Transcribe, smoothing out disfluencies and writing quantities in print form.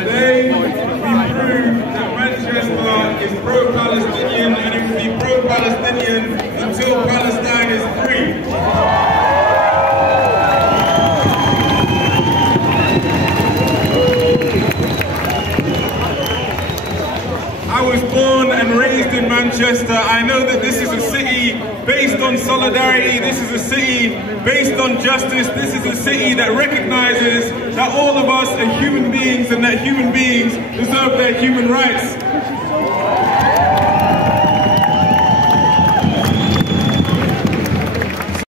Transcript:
Today, we prove that Manchester is pro-Palestinian and it will be pro-Palestinian until Palestine is free. I was born and raised in Manchester. I know that this is a city based on solidarity. This is a city based on justice. This is a city that recognizes that all of us are human beings and that human beings deserve their human rights.